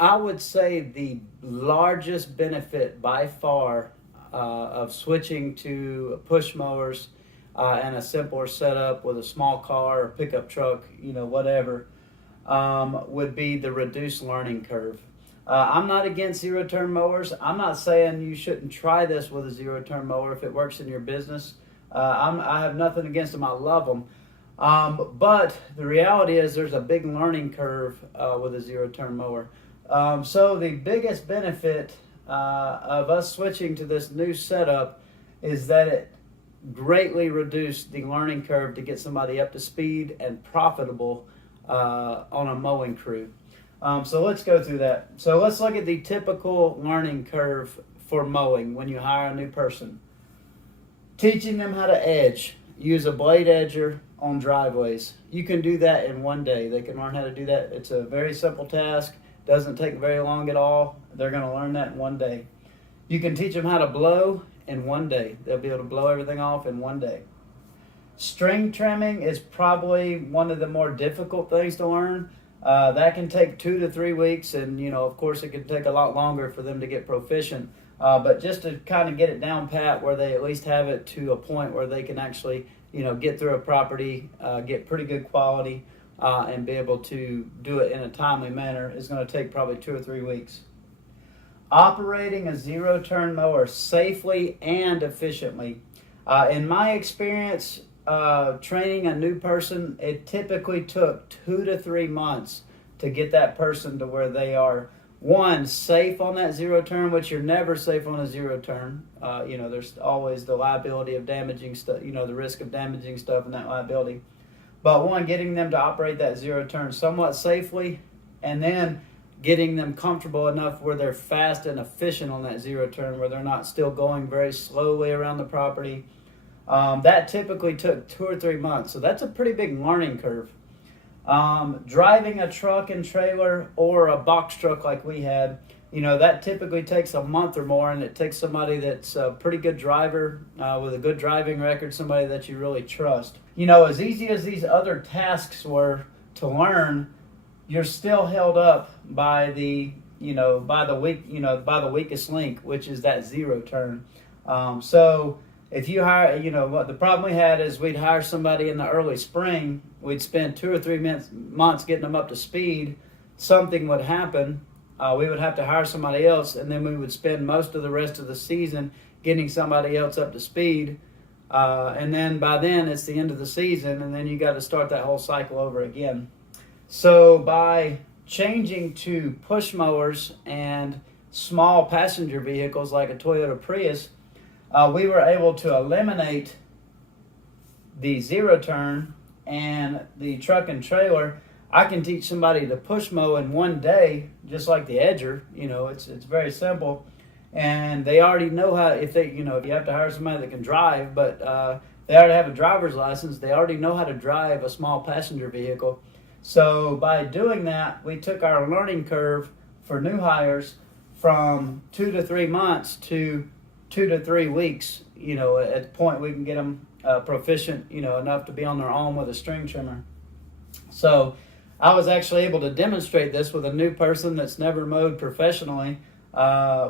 I would say the largest benefit by far of switching to push mowers and a simpler setup with a small car or pickup truck, whatever, would be the reduced learning curve. I'm not against zero turn mowers. I'm not saying you shouldn't try this with a zero turn mower if it works in your business. I have nothing against them. I love them. But the reality is there's a big learning curve with a zero turn mower. So the biggest benefit of us switching to this new setup is that it greatly reduced the learning curve to get somebody up to speed and profitable on a mowing crew. So let's go through that. So let's look at the typical learning curve for mowing when you hire a new person. Teaching them how to edge. Use a blade edger on driveways. You can do that in one day. They can learn how to do that. It's a very simple task. Doesn't take very long at all. They're going to learn that in one day. You can teach them how to blow in one day. They'll be able to blow everything off in one day. String trimming is probably one of the more difficult things to learn. That can take 2 to 3 weeks, and of course it can take a lot longer for them to get proficient. But just to kind of get it down pat where they at least have it to a point where they can actually get through a property, get pretty good quality, and be able to do it in a timely manner is going to take probably 2 or 3 weeks. Operating a zero turn mower safely and efficiently. In my experience, training a new person, it typically took 2 to 3 months to get that person to where they are, one, safe on that zero turn, which you're never safe on a zero turn. There's always the liability of damaging stuff, the risk of damaging stuff and that liability. But one, getting them to operate that zero turn somewhat safely, and then getting them comfortable enough where they're fast and efficient on that zero turn, where they're not still going very slowly around the property. That typically took 2 or 3 months, so that's a pretty big learning curve. Driving a truck and trailer or a box truck like we had, that typically takes a month or more, and it takes somebody that's a pretty good driver with a good driving record, somebody that you really trust. As easy as these other tasks were to learn, you're still held up by the weakest link, which is that zero turn. So if you hire, what the problem we had is we'd hire somebody in the early spring, we'd spend 2 or 3 months getting them up to speed. Something would happen. We would have to hire somebody else, and then we would spend most of the rest of the season getting somebody else up to speed. And then by then it's the end of the season, and then you got to start that whole cycle over again. So by changing to push mowers and small passenger vehicles like a Toyota Prius, we were able to eliminate the zero turn and the truck and trailer. I can teach somebody to push mow in one day, just like the edger. It's very simple, and they already know how. If you have to hire somebody that can drive, but they already have a driver's license. They already know how to drive a small passenger vehicle. So by doing that, we took our learning curve for new hires from 2 to 3 months to 2 to 3 weeks. At the point we can get them proficient, enough to be on their own with a string trimmer. So I was actually able to demonstrate this with a new person that's never mowed professionally.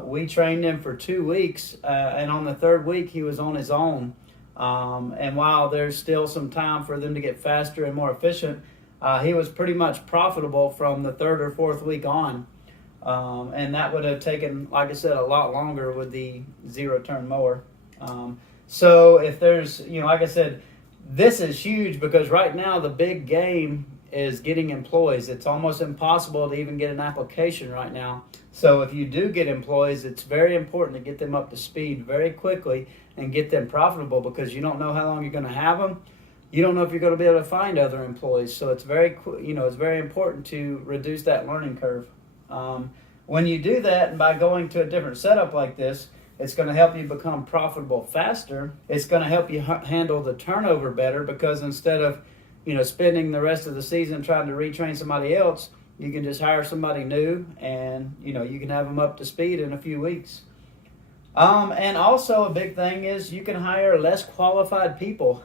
We trained him for 2 weeks, and on the 3rd week he was on his own. And while there's still some time for them to get faster and more efficient, he was pretty much profitable from the 3rd or 4th week on. And that would have taken, like I said, a lot longer with the zero turn mower. So if there's, like I said, this is huge because right now the big game is getting employees. It's almost impossible to even get an application right now. So if you do get employees, it's very important to get them up to speed very quickly and get them profitable, because you don't know how long you're going to have them. You don't know if you're going to be able to find other employees. So it's very important to reduce that learning curve. When you do that, and by going to a different setup like this, it's going to help you become profitable faster. It's going to help you handle the turnover better, because instead of spending the rest of the season trying to retrain somebody else, you can just hire somebody new, and you can have them up to speed in a few weeks. And also a big thing is you can hire less qualified people.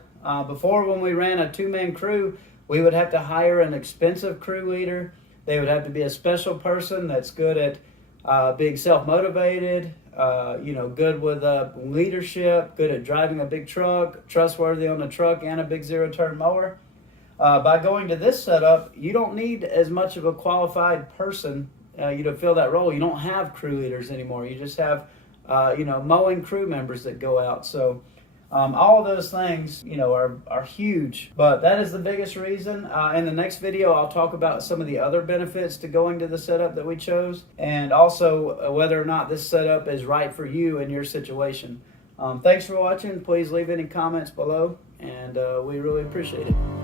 Before, when we ran a 2-man crew, we would have to hire an expensive crew leader They would have to be a special person that's good at being self-motivated, good with leadership, good at driving a big truck, trustworthy on the truck and a big zero-turn mower. By going to this setup, you don't need as much of a qualified person to fill that role. You don't have crew leaders anymore. You just have mowing crew members that go out. So all of those things, are huge. But that is the biggest reason. In the next video, I'll talk about some of the other benefits to going to the setup that we chose, and also whether or not this setup is right for you and your situation. Thanks for watching. Please leave any comments below, and we really appreciate it.